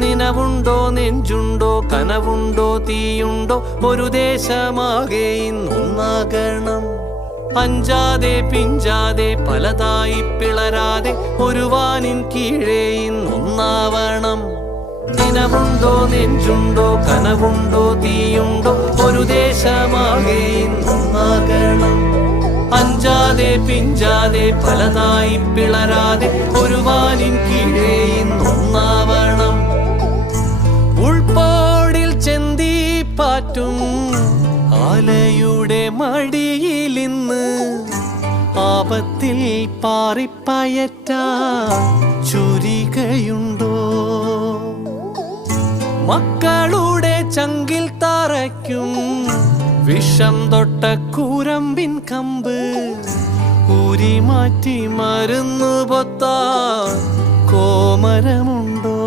നിനവുണ്ടോ നെഞ്ചുണ്ടോ കനവുണ്ടോ തീയുണ്ടോ ഒരു ദേശമാകെ ഇന്നൊന്നാകണം. അഞ്ചാതെ പിഞ്ചാതെ പലതായി പിളരാതെ ഒരു വാനിൻ കീഴേ ഇന്നൊന്നാവണം. നിനവുണ്ടോ നെഞ്ചുണ്ടോ കനവുണ്ടോ തീയുണ്ടോ ഒരു ദേശമാകെ ഇന്നൊന്നാകണം. അഞ്ചാതെ പിഞ്ചാതെ പലതായി പിളരാതെ ഒരു വാനിൻ കീഴേ ഇന്നൊന്നാവണം. ഉൾപ്പോടിൽ ചെന്തി പാറ്റും ആലയുടെ മടിയിലിന്ന് ആപത്തിൽ പാറിപ്പയറ്റാൻ ചുരികയുണ്ടോ? മക്കളുടെ ചങ്കിൽ തറയ്ക്കും വിഷം തൊട്ട കൂരമ്പിൻ കമ്പ് ഊരി മാറ്റി മരുന്ന് പൊത്താൻ കോമരമുണ്ടോ?